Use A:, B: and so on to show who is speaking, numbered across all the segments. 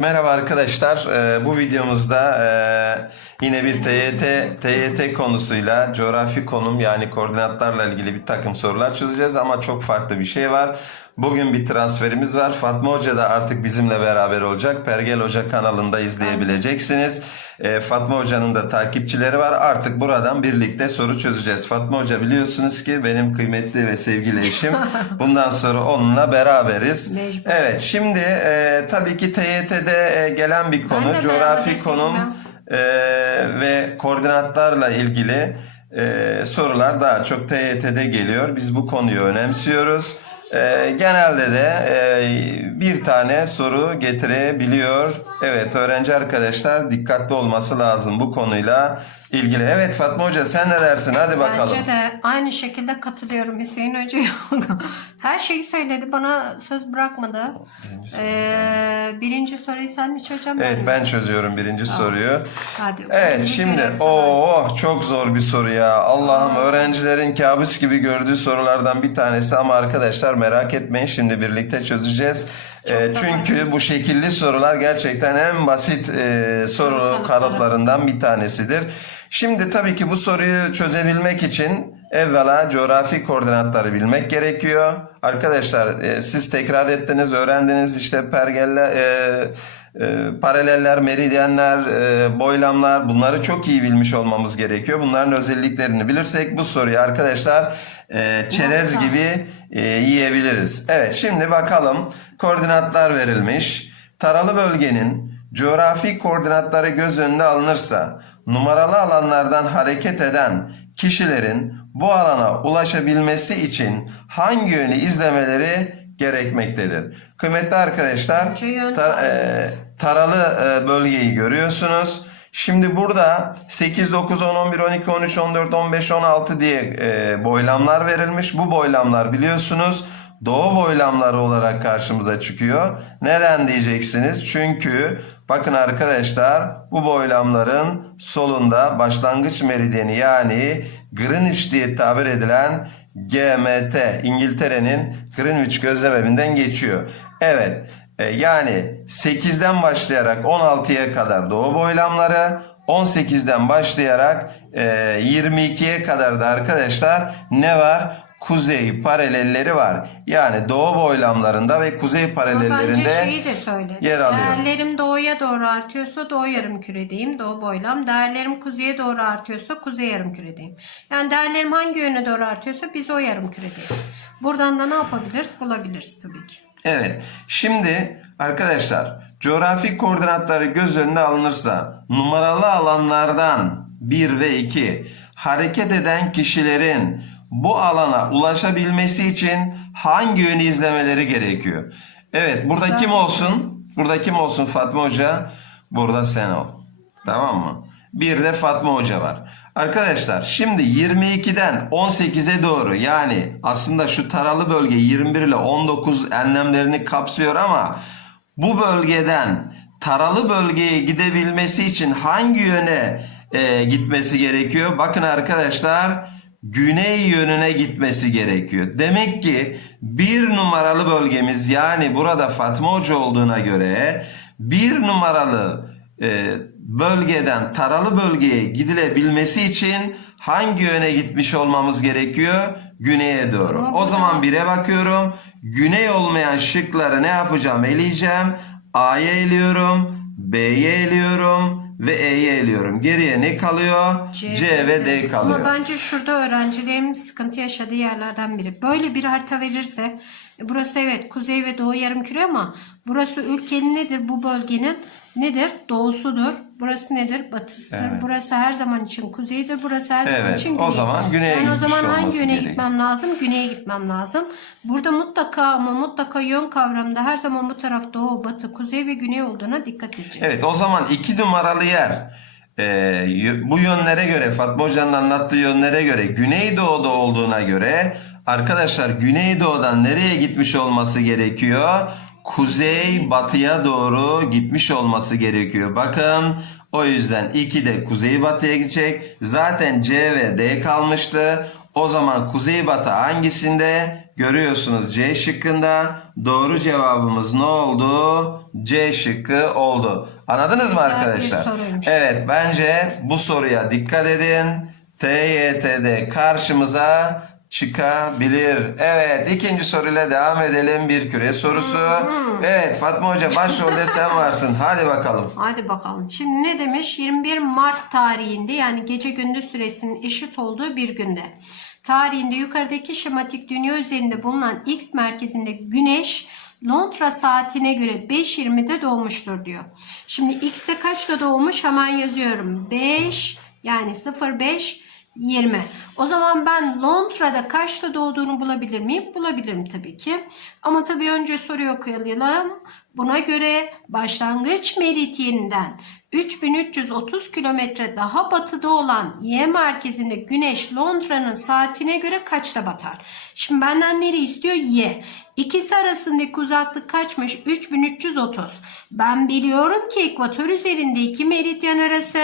A: merhaba arkadaşlar. Ee, bu videomuzda e, yine bir TYT TYT konusuyla coğrafi konum yani koordinatlarla ilgili bir takım sorular çözeceğiz ama çok farklı bir şey var. Bugün bir transferimiz var. Fatma Hoca da artık bizimle beraber olacak. Pergel Hoca kanalında izleyebileceksiniz. Ee, Fatma Hoca'nın da takipçileri var. Artık buradan birlikte soru çözeceğiz. Fatma Hoca biliyorsunuz ki benim kıymetli ve sevgili eşim. Bundan sonra onunla beraberiz.
B: Mecbur.
A: Evet şimdi e, tabii ki TYT'de e, gelen bir
B: Ben
A: konu coğrafi konum e, ve koordinatlarla ilgili e, sorular daha çok TYT'de geliyor. Biz bu konuyu önemsiyoruz. E, genelde de e, bir tane soru getirebiliyor. Evet öğrenci arkadaşlar dikkatli olması lazım bu konuyla ilgili. Evet Fatma Hoca sen ne dersin? Hadi bakalım.
B: Bence de aynı şekilde katılıyorum Hüseyin Hoca. Her şeyi söyledi. Bana söz bırakmadı. Ee, birinci soruyu sen mi çözeceğim?
A: Evet
B: mi?
A: ben çözüyorum birinci soruyu.
B: Hadi.
A: Evet şimdi o çok zor bir soru ya. Allah'ım öğrencilerin kabus gibi gördüğü sorulardan bir tanesi ama arkadaşlar merak etmeyin şimdi birlikte çözeceğiz. Ee,
B: da
A: çünkü bu şekilli sorular gerçekten en basit e, soru
B: kalıpları.
A: kalıplarından bir tanesidir. Şimdi tabii ki bu soruyu çözebilmek için evvela coğrafi koordinatları bilmek gerekiyor. Arkadaşlar e, siz tekrar ettiniz, öğrendiniz işte pergeller, e, e, paraleller, meridyenler, e, boylamlar bunları çok iyi bilmiş olmamız gerekiyor. Bunların özelliklerini bilirsek bu soruyu arkadaşlar e, çerez gibi e, yiyebiliriz. Evet şimdi bakalım koordinatlar verilmiş. Taralı bölgenin coğrafi koordinatları göz önüne alınırsa numaralı alanlardan hareket eden kişilerin bu alana ulaşabilmesi için hangi yönü izlemeleri gerekmektedir? Kıymetli arkadaşlar tar- e, taralı e, bölgeyi görüyorsunuz. Şimdi burada 8, 9, 10, 11, 12, 13, 14, 15, 16 diye e, boylamlar verilmiş. Bu boylamlar biliyorsunuz doğu boylamları olarak karşımıza çıkıyor. Neden diyeceksiniz? Çünkü bakın arkadaşlar bu boylamların solunda başlangıç meridyeni yani Greenwich diye tabir edilen GMT İngiltere'nin Greenwich gözlem evinden geçiyor. Evet e, yani 8'den başlayarak 16'ya kadar doğu boylamları 18'den başlayarak e, 22'ye kadar da arkadaşlar ne var? Kuzey paralelleri var. Yani doğu boylamlarında ve kuzey
B: Ama bence
A: paralellerinde
B: şeyi de söyle.
A: yer alıyor.
B: Değerlerim doğuya doğru artıyorsa doğu yarım küredeyim. Doğu boylam. Değerlerim kuzeye doğru artıyorsa kuzey yarım küredeyim. Yani değerlerim hangi yöne doğru artıyorsa biz o yarım küredeyiz. Buradan da ne yapabiliriz? Bulabiliriz tabii ki.
A: Evet. Şimdi arkadaşlar coğrafi koordinatları göz önüne alınırsa numaralı alanlardan 1 ve 2 hareket eden kişilerin bu alana ulaşabilmesi için hangi yönü izlemeleri gerekiyor? Evet burada
B: Güzel
A: kim olsun? Burada kim olsun Fatma Hoca? Burada sen ol. Tamam mı? Bir de Fatma Hoca var. Arkadaşlar şimdi 22'den 18'e doğru yani aslında şu taralı bölge 21 ile 19 enlemlerini kapsıyor ama bu bölgeden taralı bölgeye gidebilmesi için hangi yöne e, gitmesi gerekiyor? Bakın arkadaşlar güney yönüne gitmesi gerekiyor. Demek ki bir numaralı bölgemiz yani burada Fatma Hoca olduğuna göre bir numaralı e, bölgeden taralı bölgeye gidilebilmesi için hangi yöne gitmiş olmamız gerekiyor? Güneye doğru. O zaman bire bakıyorum. Güney olmayan şıkları ne yapacağım? Eleyeceğim. A'ya eliyorum. B'ye eliyorum. Ve E'ye eliyorum. Geriye ne kalıyor? C, ve D kalıyor.
B: Ama bence şurada öğrencilerin sıkıntı yaşadığı yerlerden biri. Böyle bir harita verirse burası evet kuzey ve doğu yarımküre ama burası ülkenin nedir bu bölgenin nedir? Doğusudur. Burası nedir? Batısıdır.
A: Evet.
B: Burası her zaman için kuzeydir. Burası her zaman
A: Evet,
B: için
A: o
B: güney.
A: zaman güneye
B: Yani o zaman hangi yöne
A: gerekiyor.
B: gitmem lazım? Güneye gitmem lazım. Burada mutlaka ama mutlaka yön kavramında her zaman bu taraf doğu, batı, kuzey ve güney olduğuna dikkat edeceğiz.
A: Evet o zaman iki numaralı yer e, bu yönlere göre Fatma Hoca'nın anlattığı yönlere göre Güneydoğu'da olduğuna göre arkadaşlar Güneydoğu'dan nereye gitmiş olması gerekiyor? Kuzey batıya doğru gitmiş olması gerekiyor. Bakın o yüzden 2 de kuzey batıya gidecek. Zaten C ve D kalmıştı. O zaman kuzeybatı hangisinde? Görüyorsunuz C şıkkında. Doğru cevabımız ne oldu? C şıkkı oldu. Anladınız mı arkadaşlar? Evet bence bu soruya dikkat edin. TYT'de karşımıza çıkabilir. Evet ikinci soruyla devam edelim. Bir küre sorusu. Evet Fatma Hoca başrolde sen varsın. Hadi bakalım.
B: Hadi bakalım. Şimdi ne demiş? 21 Mart tarihinde yani gece gündüz süresinin eşit olduğu bir günde. Tarihinde yukarıdaki şematik dünya üzerinde bulunan X merkezinde Güneş Londra saatine göre 5.20'de doğmuştur diyor. Şimdi X'te kaçta doğmuş hemen yazıyorum. 5 yani 05 20. O zaman ben Londra'da kaçta doğduğunu bulabilir miyim? Bulabilirim tabii ki. Ama tabii önce soruyu okuyalım. Buna göre başlangıç meridyeninden 3330 kilometre daha batıda olan Y merkezinde güneş Londra'nın saatine göre kaçta batar? Şimdi benden nereyi istiyor? Y. İkisi arasındaki uzaklık kaçmış? 3330. Ben biliyorum ki ekvator üzerinde iki meridyen arası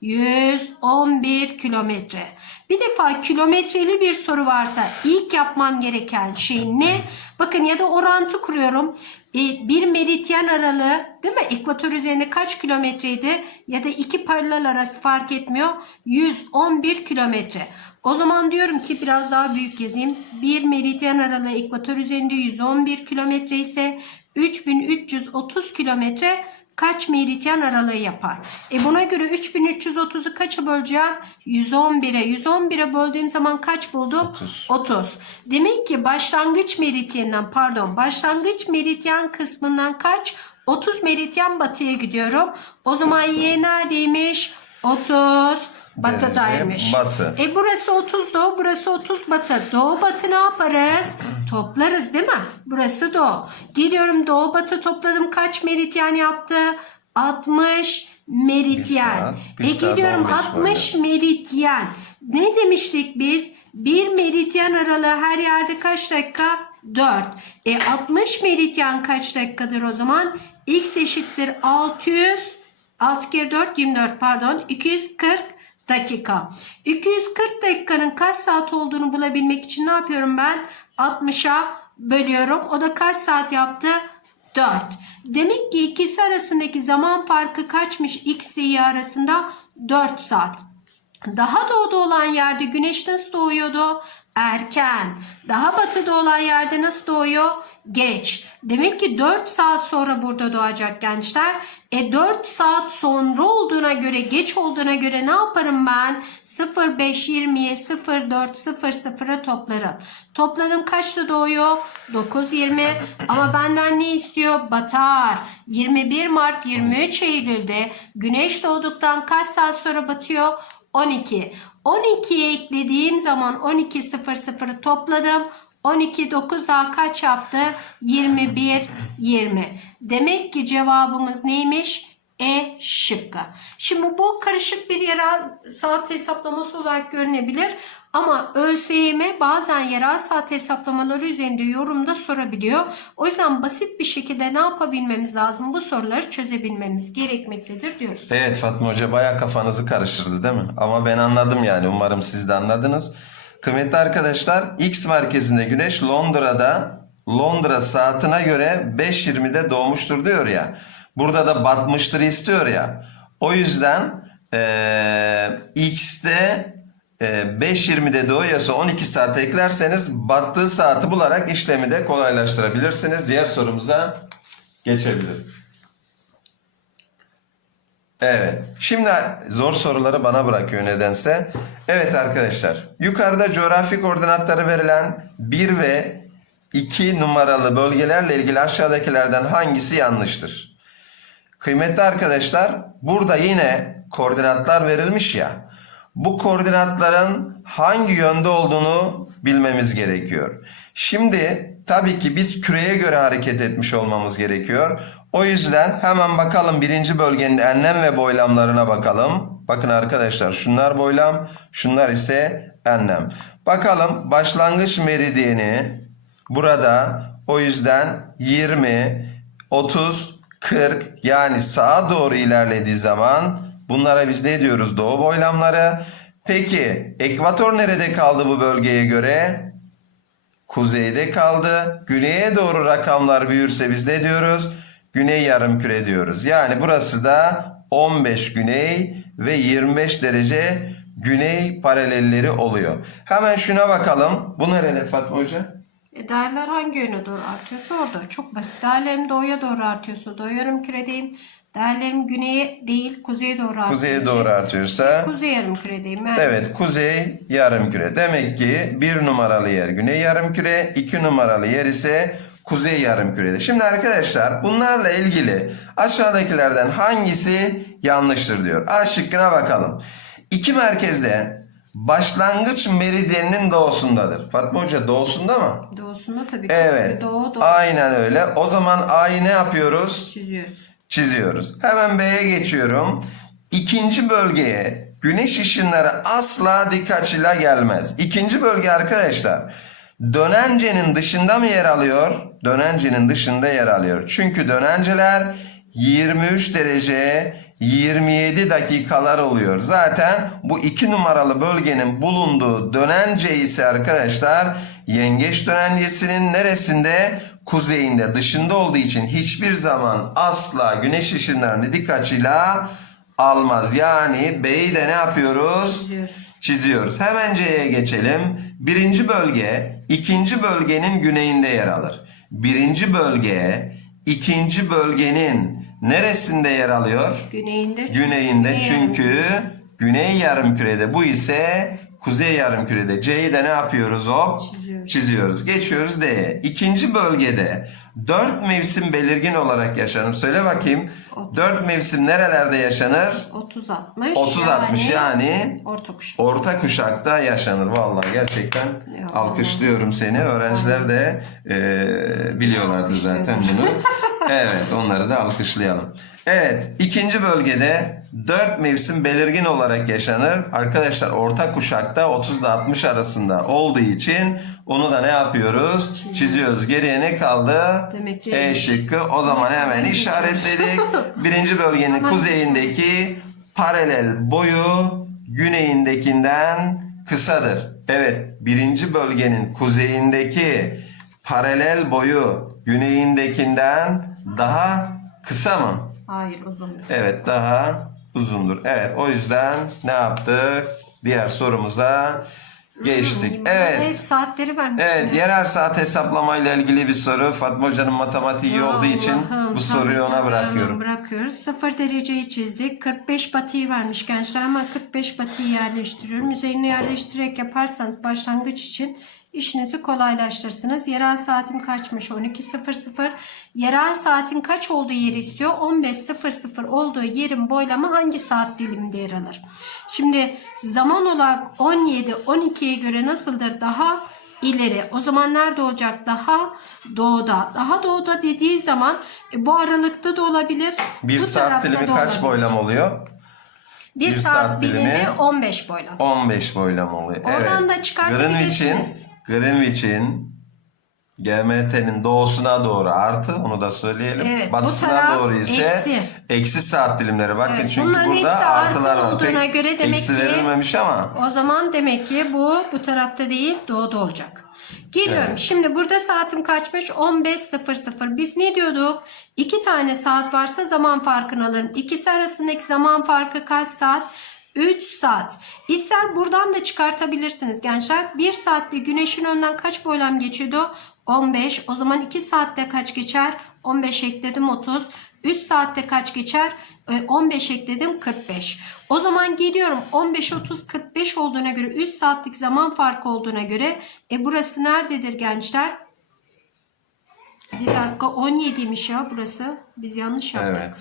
B: 111 kilometre. Bir defa kilometreli bir soru varsa ilk yapmam gereken şey ne? Bakın ya da orantı kuruyorum. E, bir meridyen aralığı değil mi? Ekvator üzerinde kaç kilometreydi? Ya da iki paralel arası fark etmiyor. 111 kilometre. O zaman diyorum ki biraz daha büyük yazayım. Bir meridyen aralığı ekvator üzerinde 111 kilometre ise 3330 kilometre kaç meridyen aralığı yapar? E buna göre 3330'u kaça böleceğim? 111'e. 111'e böldüğüm zaman kaç buldum?
A: 30.
B: 30. Demek ki başlangıç meridyeninden pardon başlangıç meridyen kısmından kaç? 30 meridyen batıya gidiyorum. O zaman Y neredeymiş? 30 batıdaymış.
A: batı.
B: E burası 30 doğu, burası 30 batı. Doğu batı ne yaparız? Toplarız değil mi? Burası doğu. Geliyorum doğu batı topladım. Kaç meridyen yaptı? 60 meridyen.
A: saat, bir
B: e geliyorum
A: 15
B: 60 meridyen. Ne demiştik biz? Bir meridyen aralığı her yerde kaç dakika? 4. E 60 meridyen kaç dakikadır o zaman? X eşittir 600 6 kere 4 24 pardon 240 dakika. 240 dakikanın kaç saat olduğunu bulabilmek için ne yapıyorum ben? 60'a bölüyorum. O da kaç saat yaptı? 4. Demek ki ikisi arasındaki zaman farkı kaçmış X ile Y arasında? 4 saat. Daha doğuda olan yerde güneş nasıl doğuyordu? Erken. Daha batıda olan yerde nasıl doğuyor? Geç. Demek ki 4 saat sonra burada doğacak gençler. E 4 saat sonra olduğuna göre, geç olduğuna göre ne yaparım ben? 05.20'ye 04.00'a toplarım. Topladım kaçta doğuyor? 9.20 ama benden ne istiyor? Batar. 21 Mart 23 Eylül'de güneş doğduktan kaç saat sonra batıyor? 12. 12'ye eklediğim zaman 12.00'ı topladım. 12 9 daha kaç yaptı? 21 20. Demek ki cevabımız neymiş? E şıkkı. Şimdi bu karışık bir yerel saat hesaplaması olarak görünebilir. Ama ÖSYM bazen yerel saat hesaplamaları üzerinde yorumda sorabiliyor. O yüzden basit bir şekilde ne yapabilmemiz lazım? Bu soruları çözebilmemiz gerekmektedir diyoruz.
A: Evet Fatma Hoca baya kafanızı karıştırdı değil mi? Ama ben anladım yani umarım siz de anladınız. Kıymetli arkadaşlar X merkezinde güneş Londra'da Londra saatine göre 5.20'de doğmuştur diyor ya. Burada da batmıştır istiyor ya. O yüzden eee, X'te eee, 5.20'de doğuyorsa 12 saat eklerseniz battığı saati bularak işlemi de kolaylaştırabilirsiniz. Diğer sorumuza geçebilirim. Evet. Şimdi zor soruları bana bırakıyor nedense. Evet arkadaşlar. Yukarıda coğrafi koordinatları verilen 1 ve 2 numaralı bölgelerle ilgili aşağıdakilerden hangisi yanlıştır? Kıymetli arkadaşlar, burada yine koordinatlar verilmiş ya. Bu koordinatların hangi yönde olduğunu bilmemiz gerekiyor. Şimdi tabii ki biz küreye göre hareket etmiş olmamız gerekiyor. O yüzden hemen bakalım birinci bölgenin enlem ve boylamlarına bakalım. Bakın arkadaşlar şunlar boylam, şunlar ise enlem. Bakalım başlangıç meridyeni burada o yüzden 20, 30, 40 yani sağa doğru ilerlediği zaman bunlara biz ne diyoruz? Doğu boylamları. Peki ekvator nerede kaldı bu bölgeye göre? Kuzeyde kaldı. Güneye doğru rakamlar büyürse biz ne diyoruz? Güney yarımküre diyoruz. Yani burası da 15 güney ve 25 derece güney paralelleri oluyor. Hemen şuna bakalım. Bu nerede Fatma Hoca?
B: E, değerler hangi yöne doğru artıyorsa orada. Çok basit. Değerlerim doğuya doğru artıyorsa doğu yarım küredeyim. Değerlerim güneye değil kuzeye doğru artıyor.
A: Kuzeye doğru artıyorsa.
B: Kuzey yarım küredeyim. Yani
A: Evet kuzey yarımküre. Demek ki bir numaralı yer güney yarımküre, iki numaralı yer ise kuzey yarımkürede. Şimdi arkadaşlar bunlarla ilgili aşağıdakilerden hangisi yanlıştır diyor. A şıkkına bakalım. İki merkezde başlangıç meridyeninin doğusundadır. Fatma Hoca doğusunda mı?
B: doğusunda tabii ki.
A: Evet.
B: Doğu doğu
A: Aynen öyle. O zaman A'yı ne yapıyoruz?
B: çiziyoruz.
A: çiziyoruz. Hemen B'ye geçiyorum. İkinci bölgeye güneş ışınları asla dik açıyla gelmez. İkinci bölge arkadaşlar dönencenin dışında mı yer alıyor? Dönencenin dışında yer alıyor. Çünkü dönenceler 23 derece 27 dakikalar oluyor. Zaten bu iki numaralı bölgenin bulunduğu dönence ise arkadaşlar yengeç dönencesinin neresinde? Kuzeyinde dışında olduğu için hiçbir zaman asla güneş ışınlarını dik açıyla almaz. Yani B'yi de ne yapıyoruz?
B: Çiziyoruz.
A: Çiziyoruz. Hemen C'ye geçelim. Birinci bölge ikinci bölgenin güneyinde yer alır. Birinci bölge ikinci bölgenin neresinde yer alıyor?
B: Güneyinde.
A: Güneyinde
B: güney
A: çünkü güney yarımkürede bu ise kuzey yarımkürede. C'yi de ne yapıyoruz hop?
B: Çiziyoruz.
A: Çiziyoruz. Geçiyoruz D'ye. İkinci bölgede dört mevsim belirgin olarak yaşanır. Söyle bakayım. Dört mevsim nerelerde yaşanır?
B: 30-60.
A: 30-60 yani
B: Orta kuşak.
A: Orta kuşakta yaşanır. Vallahi gerçekten
B: Ya,
A: alkışlıyorum seni. Öğrenciler de e, biliyorlardı zaten bunu. evet onları da alkışlayalım. Evet ikinci bölgede dört mevsim belirgin olarak yaşanır. Arkadaşlar orta kuşakta 30 ile 60 arasında olduğu için onu da ne yapıyoruz? Çiziyoruz. Geriye ne kaldı?
B: Demek ki
A: E şıkkı. O zaman hemen işaretledik. Birinci bölgenin kuzeyindeki paralel boyu güneyindekinden kısadır. Evet, birinci bölgenin kuzeyindeki paralel boyu güneyindekinden daha kısa mı?
B: Hayır uzundur.
A: Evet, daha uzundur. Evet, o yüzden ne yaptık? Diğer sorumuza geçtik.
B: Hmm, Hep
A: Evet.
B: saatleri vermişsin.
A: Evet, yerel saat hesaplamayla ilgili bir soru. Fatma Hoca'nın matematiği iyi olduğu için
B: Allah'ım,
A: bu soruyu
B: tabii,
A: ona
B: tabii,
A: bırakıyorum.
B: Bırakıyoruz. 0 dereceyi çizdik. 45 batıyı vermiş gençler. Hemen 45 batıyı yerleştiriyorum. Üzerine yerleştirerek yaparsanız başlangıç için işinizi kolaylaştırırsınız. Yerel saatim kaçmış? 12.00. Yerel saatin kaç olduğu yeri istiyor? 15.00 olduğu yerin boylamı hangi saat diliminde yer alır? Şimdi zaman olarak 17-12'ye göre nasıldır? Daha ileri. O zaman nerede olacak? Daha doğuda. Daha doğuda dediği zaman e, bu aralıkta da olabilir.
A: Bir
B: bu
A: saat dilimi kaç
B: olabilir.
A: boylam oluyor?
B: Bir,
A: bir
B: saat,
A: saat
B: dilimi
A: dilimi
B: 15 boylam.
A: 15 boylam oluyor.
B: Oradan
A: evet.
B: da çıkartabilirsiniz.
A: Greenwich'in Greenwich'in GMT'nin doğusuna doğru artı onu da söyleyelim.
B: Evet,
A: Batısına doğru ise
B: eksi.
A: eksi. saat dilimleri. Bakın
B: Evet,
A: çünkü
B: bunların
A: burada
B: hepsi
A: artılar
B: artı.
A: Pek
B: olduğuna göre demek
A: eksi
B: ki-
A: verilmemiş ama
B: O zaman demek ki bu bu tarafta değil doğuda olacak. Geliyorum.
A: Evet.
B: Şimdi burada saatim kaçmış? 15.00. Biz ne diyorduk? İki tane saat varsa zaman farkını alırım. İkisi arasındaki zaman farkı kaç saat? 3 saat. İster buradan da çıkartabilirsiniz gençler. 1 saatte güneşin önden kaç boylam geçiyordu? 15. O zaman 2 saatte kaç geçer? 15 ekledim 30. 3 saatte kaç geçer? E, 15 ekledim 45. O zaman geliyorum 15 30 45 olduğuna göre 3 saatlik zaman farkı olduğuna göre e burası nerededir gençler? Bir dakika 17'ymiş ya burası. Biz yanlış yaptık.
A: evet.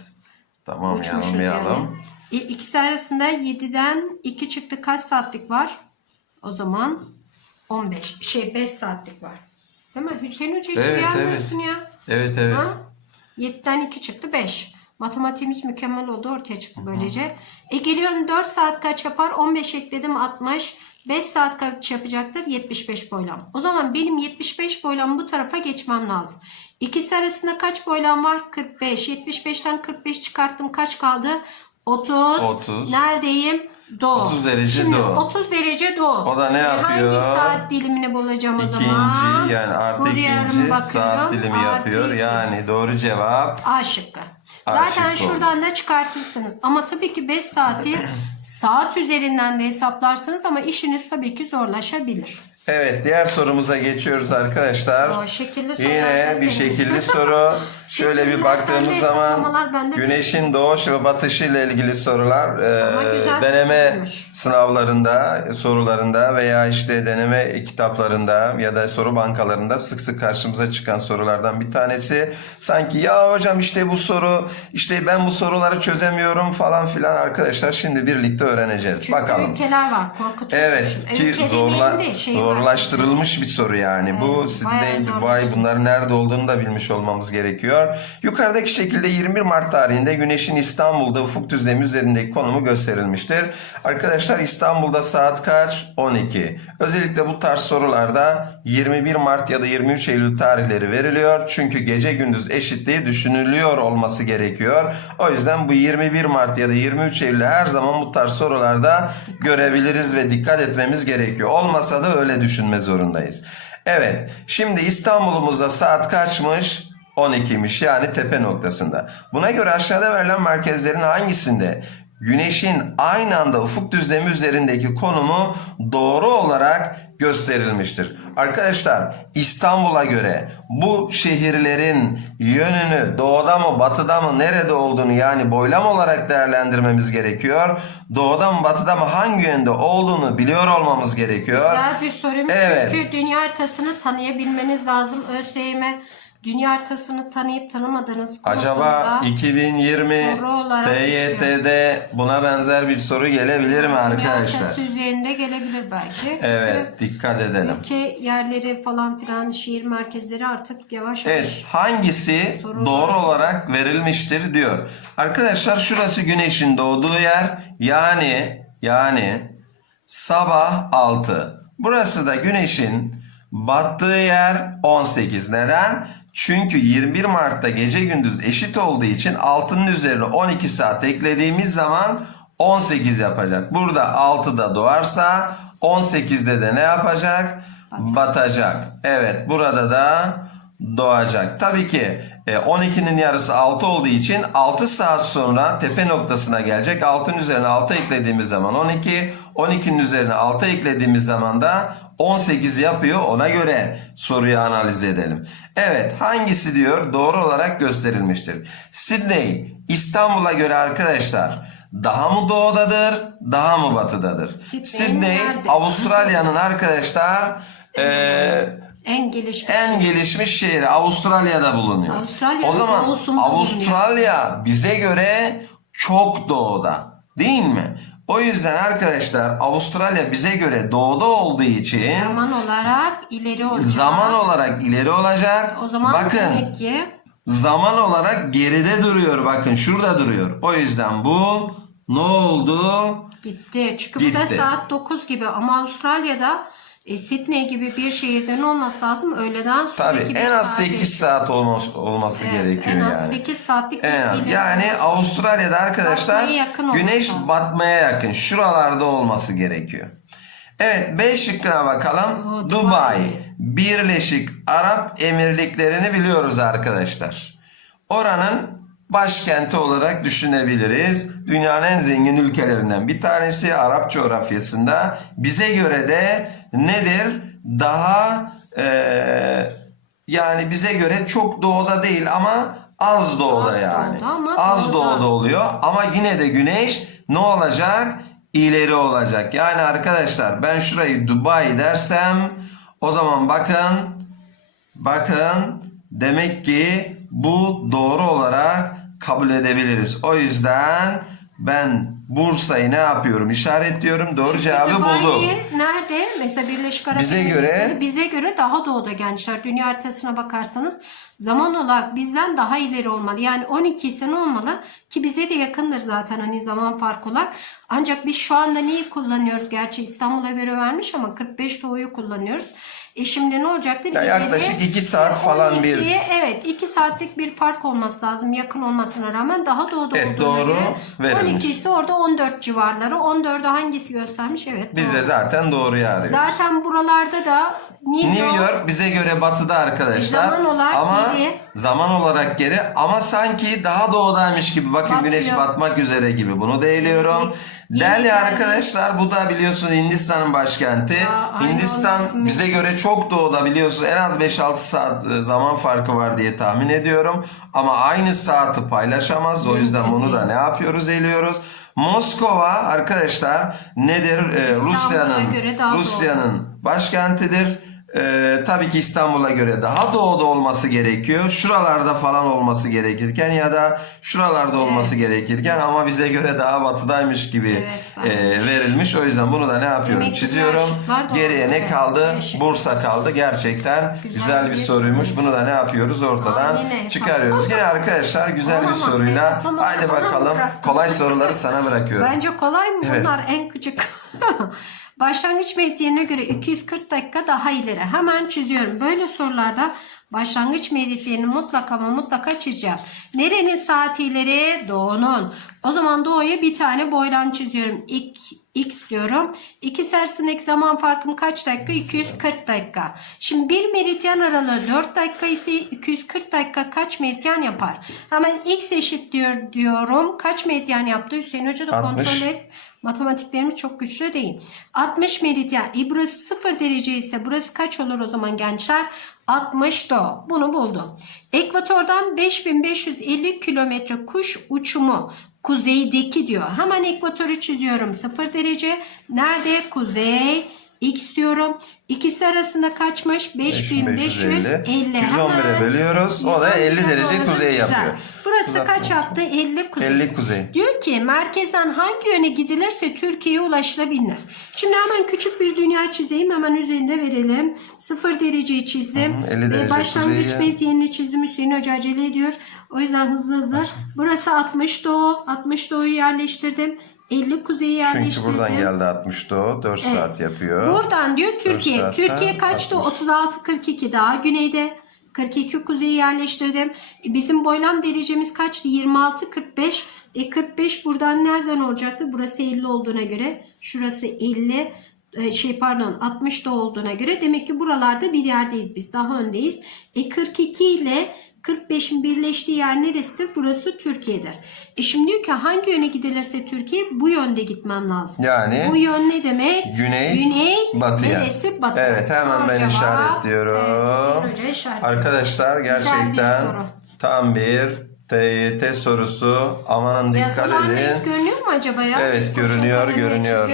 A: Tamam
B: Uçmuşuz
A: yanılmayalım.
B: yani. E, ikisi arasında 7'den 2 çıktı. Kaç saatlik var? O zaman 15. Şey 5 saatlik var. Değil mi? Hüseyin Hoca hiç
A: Evet,
B: uyarmıyorsun ya.
A: Evet evet.
B: Ha? 7'den 2 çıktı 5. Matematiğimiz mükemmel oldu ortaya çıktı böylece. E geliyorum 4 saat kaç yapar? 15 ekledim 60. 5 saat kaç yapacaktır? 75 boylam. O zaman benim 75 boylam bu tarafa geçmem lazım. İkisi arasında kaç boylam var? 45. 75'ten 45 çıkarttım. Kaç kaldı? 30.
A: 30.
B: Neredeyim? Doğu.
A: 30 derece
B: Şimdi
A: doğu.
B: 30 derece doğu.
A: O da ne
B: E,
A: yapıyor?
B: Hangi saat dilimini bulacağım o
A: İkinci
B: zaman?
A: yani artı
B: Buraya
A: ikinci saat dilimi
B: Artı
A: yapıyor.
B: iki.
A: Yani doğru cevap
B: A şıkkı.
A: A
B: Zaten
A: şıkkı
B: şuradan da çıkartırsınız. Ama tabii ki 5 saati saat üzerinden de hesaplarsınız ama işiniz tabii ki zorlaşabilir.
A: Evet diğer sorumuza geçiyoruz arkadaşlar.
B: O şekilli sorular
A: Yine bir şekilli soru. Şöyle bir baktığımız zaman güneşin doğuş ve batışı ile ilgili sorular e, deneme
B: soruymuş.
A: sınavlarında, sorularında veya işte deneme kitaplarında ya da soru bankalarında sık sık karşımıza çıkan sorulardan bir tanesi. Sanki ya hocam işte bu soru, işte ben bu soruları çözemiyorum falan filan arkadaşlar şimdi birlikte öğreneceğiz.
B: Çünkü
A: Bakalım.
B: ülkeler var korkutucu.
A: Evet ki
B: Ülke
A: zorla,
B: şey var.
A: zorlaştırılmış bir soru yani. Bu
B: Evet,
A: Sydney,
B: bayağı
A: Dubai
B: zorlaştırılmış.
A: bunların nerede olduğunu da bilmiş olmamız gerekiyor. Yukarıdaki şekilde 21 Mart tarihinde Güneş'in İstanbul'da ufuk düzlemi üzerindeki konumu gösterilmiştir. Arkadaşlar İstanbul'da saat kaç? 12. Özellikle bu tarz sorularda 21 Mart ya da 23 Eylül tarihleri veriliyor. Çünkü gece gündüz eşitliği düşünülüyor olması gerekiyor. O yüzden bu 21 Mart ya da 23 Eylül her zaman bu tarz sorularda görebiliriz ve dikkat etmemiz gerekiyor. Olmasa da öyle düşünme zorundayız. Evet, şimdi İstanbul'umuzda saat kaçmış? 12'miş yani tepe noktasında. Buna göre aşağıda verilen merkezlerin hangisinde Güneşin aynı anda ufuk düzlemi üzerindeki konumu doğru olarak gösterilmiştir. Arkadaşlar İstanbul'a göre bu şehirlerin yönünü doğuda mı batıda mı nerede olduğunu yani boylam olarak değerlendirmemiz gerekiyor. Doğuda mı batıda mı hangi yönde olduğunu biliyor olmamız gerekiyor.
B: Güzel bir soruymuş
A: Evet.
B: çünkü dünya haritasını tanıyabilmeniz lazım. ÖSYM dünya haritasını tanıyıp tanımadığınız konusunda
A: Acaba 2020
B: soru olarak
A: TYT'de buna benzer bir soru gelebilir mi
B: dünya
A: arkadaşlar?
B: haritası üzerinde gelebilir belki.
A: Evet dikkat edelim.
B: Ülke yerleri falan filan şehir merkezleri artık yavaş yavaş
A: Evet hangisi
B: Soru
A: doğru
B: olarak-
A: olarak verilmiştir diyor. Arkadaşlar şurası güneşin doğduğu yer yani yani sabah 6. Burası da güneşin battığı yer 18. Neden? Çünkü 21 Mart'ta gece gündüz eşit olduğu için 6'nın üzerine 12 saat eklediğimiz zaman 18 yapacak. Burada 6'da doğarsa 18'de de ne yapacak? Batacak. Evet burada da doğacak. Tabii ki e, 12'nin yarısı 6 olduğu için 6 saat sonra tepe noktasına gelecek. 6'ın üzerine 6 eklediğimiz zaman 12. 12'nin üzerine 6 eklediğimiz zaman da 18 yapıyor. Ona göre soruyu analiz edelim. Evet hangisi diyor doğru olarak gösterilmiştir. Sydney İstanbul'a göre arkadaşlar daha mı doğudadır daha mı batıdadır?
B: Sydney
A: Sydney? Avustralya'nın arkadaşlar eee
B: en gelişmiş
A: en gelişmiş şehri Avustralya'da bulunuyor.
B: Avustralya'nın
A: o zaman Avustralya bize göre çok doğuda değil mi? O yüzden arkadaşlar Avustralya bize göre doğuda olduğu için
B: zaman olarak ileri olacak.
A: zaman olarak ileri olacak.
B: o zaman
A: bakın
B: demek ki
A: zaman olarak geride duruyor. Bakın şurada duruyor. O yüzden bu ne oldu?
B: Gitti. Çünkü burada
A: Gitti.
B: saat 9 gibi ama Avustralya'da e, Sydney gibi bir şehirde ne olması lazım? Öğleden sonraki
A: Tabii
B: bir
A: en az
B: saat
A: 8 saat olması, olması
B: Evet,
A: gerekiyor
B: en az
A: yani.
B: 8 saatlik bir
A: En az. Yani. Avustralya'da arkadaşlar
B: yakın
A: güneş
B: lazım.
A: batmaya yakın. Şuralarda olması gerekiyor. Evet B şıkkına bakalım.
B: Oo,
A: Dubai.
B: Dubai.
A: Birleşik Arap Emirlikleri'ni biliyoruz arkadaşlar. Oranın başkenti olarak düşünebiliriz. Dünyanın en zengin ülkelerinden bir tanesi Arap coğrafyasında. Bize göre de nedir? Daha eee, yani bize göre çok doğuda değil ama az doğuda
B: Az
A: yani.
B: doğuda ama
A: az
B: doğuda.
A: doğuda oluyor ama yine de güneş ne olacak? İleri olacak. Yani arkadaşlar ben şurayı Dubai dersem o zaman bakın bakın demek ki bu doğru olarak kabul edebiliriz. O yüzden ben Bursa'yı ne yapıyorum? İşaretliyorum. Doğru
B: Çünkü
A: cevabı
B: Dubai
A: buldum.
B: nerede? Mesela Birleşik Arap
A: Bize göre-
B: bize göre daha doğuda gençler. Dünya haritasına bakarsanız zaman olarak bizden daha ileri olmalı. Yani 12 ise ne olmalı? Ki bize de yakındır zaten hani zaman farkı olarak. Ancak biz şu anda neyi kullanıyoruz? Gerçi İstanbul'a göre vermiş ama 45 doğuyu kullanıyoruz. E şimdi ne olacaktır?
A: Ya yaklaşık iki saat falan bir-
B: 12'ye, Evet 2 saatlik bir fark olması lazım yakın olmasına rağmen daha doğuda
A: Evet,
B: olduğuna
A: doğru
B: göre
A: verilmiş.
B: 12 ise orada 14 civarları. 14'ü hangisi göstermiş? Evet.
A: Biz
B: doğru.
A: de zaten doğruyu arıyoruz.
B: Zaten buralarda da New,
A: New
B: York,
A: bize göre batıda arkadaşlar.
B: Zaman olarak
A: ama
B: geri.
A: zaman olarak geri ama sanki daha doğudaymış gibi. Bakın
B: Batıyor.
A: güneş batmak üzere gibi. Bunu da eğiliyorum.
B: Evet, geldi.
A: arkadaşlar bu da biliyorsun Hindistan'ın başkenti.
B: Aa,
A: Hindistan bize göre çok doğuda biliyorsun. En az 5-6 saat e, zaman farkı var diye tahmin ediyorum. Ama aynı saati paylaşamaz. O yüzden bunu da ne yapıyoruz? Eğiliyoruz. Moskova arkadaşlar nedir? Ee, Rusya'nın. Rusya'nın başkentidir. Ee, tabii ki İstanbul'a göre daha doğuda olması gerekiyor. Şuralarda falan olması gerekirken ya da şuralarda olması gerekirken ama bize göre daha batıdaymış gibi
B: Evet,
A: e, verilmiş. O yüzden bunu da ne yapıyorum?
B: Demek
A: Çiziyorum. Geriye ne
B: Evet,
A: kaldı?
B: değişik.
A: Bursa kaldı. Gerçekten güzel,
B: Güzel
A: bir
B: bir
A: soruymuş.
B: soruymuş.
A: Bunu da ne yapıyoruz? Ortadan
B: Aa, yine
A: çıkarıyoruz. Yine arkadaşlar güzel bir
B: Olamaz,
A: soruyla.
B: hesaplama
A: Haydi
B: bana
A: bakalım. Kolay soruları sana bırakıyorum.
B: Bence kolay mı?
A: Evet.
B: Bunlar en küçük. Başlangıç meridyenine göre 240 dakika daha ileri. Hemen çiziyorum. Böyle sorularda başlangıç meridyenini mutlaka ama mutlaka çizeceğim. Nerenin saati ileri? Doğunun. O zaman doğuya bir tane boylam çiziyorum. X, X diyorum. İkisi arasındaki zaman farkım kaç dakika? 240 dakika. Şimdi bir meridyen aralığı 4 dakika ise 240 dakika kaç meridyen yapar? Hemen X eşit diyor diyorum. Kaç meridyen yaptı? Hüseyin Hoca da
A: 60.
B: kontrol et. Matematiklerimiz çok güçlü değil. 60 meridyen. E burası 0 derece ise burası kaç olur o zaman gençler? 60 doğu. Bunu buldum. Ekvatordan 5550 kilometre kuş uçumu kuzeydeki diyor. Hemen ekvatoru çiziyorum. 0 derece. Nerede? Kuzey. X diyorum. İkisi arasında kaçmış? 5550.
A: 111'e bölüyoruz. O da 50 derece kuzey yapıyor.
B: Burası
A: Uzatma.
B: kaç yaptı? 50 kuzey.
A: 50 kuzey.
B: Diyor ki merkezden hangi yöne gidilirse Türkiye'ye ulaşılabilir. Şimdi hemen küçük bir dünya çizeyim. Hemen üzerinde verelim. 0 dereceyi çizdim.
A: Hı hı, 50 derece
B: Ve başlangıç
A: kuzeye.
B: meridyenini çizdim. Hüseyin Hoca acele ediyor. O yüzden hızlı hızlı. Burası 60 doğu. 60 doğuyu yerleştirdim. 50 kuzeyi yerleştirdim.
A: Çünkü buradan geldi 60 doğu 4 saat yapıyor.
B: Buradan diyor Türkiye. Türkiye kaçtı?
A: 60.
B: 36 42 daha güneyde. 42 kuzeyi yerleştirdim. E, Bizim boylam derecemiz kaçtı? 26 45. E 45 buradan nereden olacaktı? Burası 50 olduğuna göre. Şurası 50 e, şey pardon 60 da olduğuna göre demek ki buralarda bir yerdeyiz biz. Daha öndeyiz. E 42 ile 45'in birleştiği yer neresidir? Burası Türkiye'dir. E şimdi diyor ki hangi yöne gidilirse Türkiye bu yönde gitmem lazım.
A: Yani
B: bu yön ne demek?
A: güney,
B: Güney
A: batıya.
B: neresi batı?
A: Evet hemen
B: Doğru
A: ben
B: cevap.
A: işaretliyorum.
B: Evet, Hüseyin Hoca işaretliyor.
A: Arkadaşlar
B: bir
A: gerçekten
B: soru.
A: tam bir TYT sorusu. Amanın dikkat
B: Yazılar
A: edin.
B: görünüyor mu acaba ya?
A: Evet
B: Biz
A: görünüyor görünüyor.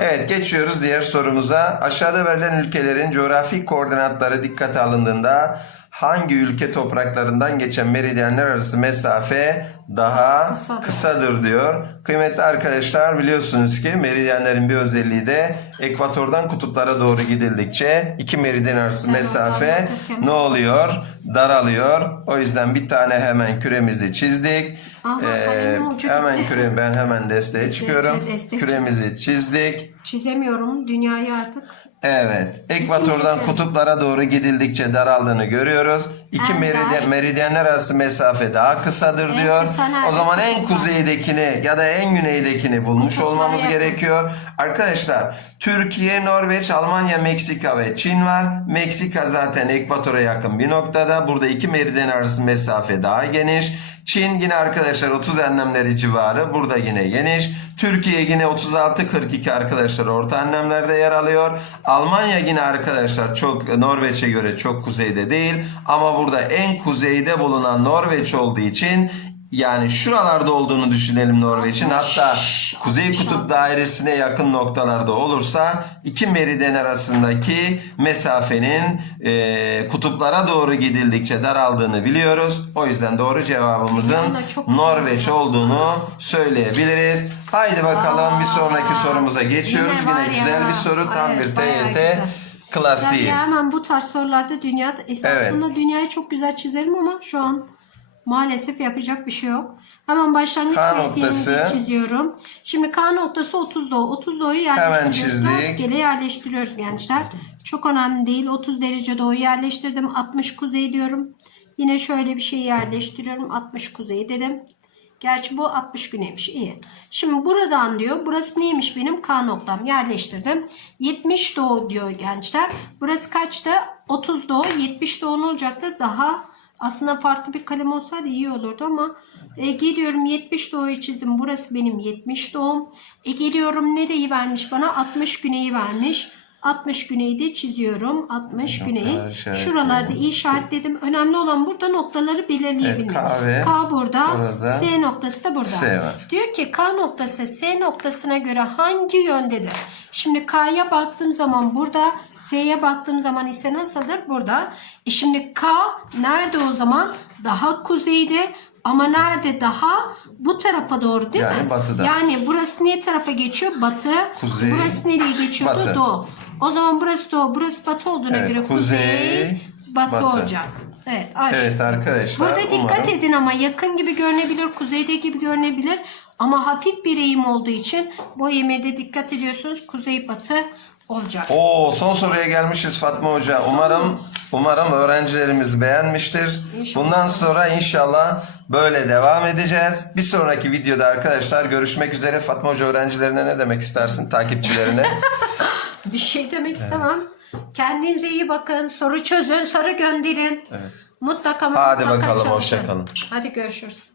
A: Evet geçiyoruz diğer sorumuza. Aşağıda verilen ülkelerin coğrafi koordinatları dikkate alındığında hangi ülke topraklarından geçen meridyenler arası mesafe daha
B: Kısadır.
A: kısadır diyor. Kıymetli arkadaşlar biliyorsunuz ki meridyenlerin bir özelliği de ekvatordan kutuplara doğru gidildikçe iki meridyen arası mesafe ne oluyor? Daralıyor. O yüzden bir tane hemen küremizi çizdik.
B: Aha,
A: Ee, hemen küremi ben hemen desteğe çıkıyorum.
B: destek.
A: Küremizi çizdik.
B: Çizemiyorum dünyayı artık.
A: Evet. Ekvatordan kutuplara doğru gidildikçe daraldığını görüyoruz. İki
B: En
A: meridyen, meridyenler arası mesafe daha kısadır
B: En
A: diyor.
B: kısa?
A: O zaman en kuzeydekini ya da en güneydekini bulmuş olmamız
B: yakın.
A: gerekiyor. Arkadaşlar Türkiye, Norveç, Almanya, Meksika ve Çin var. Meksika zaten ekvatora yakın bir noktada. Burada iki meridyen arası mesafe daha geniş. Çin yine arkadaşlar 30 enlemleri civarı. Burada yine geniş. Türkiye yine 36-42 arkadaşlar orta enlemlerde yer alıyor. Almanya yine arkadaşlar çok Norveç'e göre çok kuzeyde değil. Ama burada en kuzeyde bulunan Norveç olduğu için yani şuralarda olduğunu düşünelim Norveç'in. Hatta Kuzey Kutup dairesine yakın noktalarda olursa iki meridyen arasındaki mesafenin e, kutuplara doğru gidildikçe daraldığını biliyoruz. O yüzden doğru cevabımızın Norveç olduğunu söyleyebiliriz. Haydi bakalım bir sonraki sorumuza geçiyoruz.
B: yine
A: Yine güzel
B: ya.
A: bir soru. Tam
B: Evet,
A: bir TYT. Klasiği.
B: Ben de hemen bu tarz sorularda dünya esasında
A: Evet.
B: dünyayı çok güzel çizerim ama şu an maalesef yapacak bir şey yok. Hemen başlangıç
A: K noktası.
B: çiziyorum. Şimdi K noktası 30 doğu. 30 doğuyu yerleştiriyoruz. Rastgele yerleştiriyoruz gençler. Çok önemli değil. 30 derece doğu yerleştirdim. 60 kuzey diyorum. Yine şöyle bir şey yerleştiriyorum. 60 kuzey dedim. Gerçi bu 60 güneymiş. iyi. Şimdi buradan diyor. Burası neymiş benim? K noktam. Yerleştirdim. 70 doğu diyor gençler. Burası kaçtı? 30 doğu. 70 doğu ne olacaktı? Daha aslında farklı bir kalem olsaydı iyi olurdu ama e, geliyorum 70 doğuyu çizdim. Burası benim 70 doğum. E, geliyorum nereyi vermiş bana? 60 güneyi vermiş. 60 güneyi de çiziyorum. 60 güneyi.
A: işaretledim.
B: Şuralarda iyi işaretledim. Önemli olan burada noktaları belirleyebilmek.
A: Evet, K ve
B: K burada,
A: burada.
B: S noktası da burada.
A: S var.
B: Diyor ki K noktası S noktasına göre hangi yöndedir? Şimdi K'ya baktığım zaman burada, S'ye baktığım zaman ise nasıldır? Burada. E şimdi K nerede o zaman? Daha kuzeyde ama nerede daha? Bu tarafa doğru değil
A: Yani
B: mi?
A: batıda.
B: Yani burası ne tarafa geçiyor? Batı.
A: Kuzey.
B: Burası nereye geçiyordu?
A: Batı.
B: Doğu. O zaman burası doğu, burası batı olduğuna
A: Evet,
B: göre
A: kuzey,
B: kuzey, batı,
A: batı.
B: olacak. Evet, Ayşe.
A: Evet arkadaşlar.
B: Burada dikkat
A: umarım-
B: edin ama yakın gibi görünebilir, kuzeyde gibi görünebilir. Ama hafif bir eğim olduğu için bu eğime de dikkat ediyorsunuz. Kuzey batı olacak.
A: Oo son soruya gelmişiz Fatma Hoca. Umarım umarım öğrencilerimiz beğenmiştir.
B: İnşallah.
A: Bundan sonra inşallah böyle devam edeceğiz. Bir sonraki videoda arkadaşlar görüşmek üzere. Fatma Hoca öğrencilerine ne demek istersin takipçilerine?
B: Bir şey demek istemem. Kendinize iyi bakın. Soru çözün, soru gönderin. Mutlaka
A: Hadi
B: mutlaka
A: bakalım,
B: çalışın.
A: hoşça kalın.
B: Hadi görüşürüz.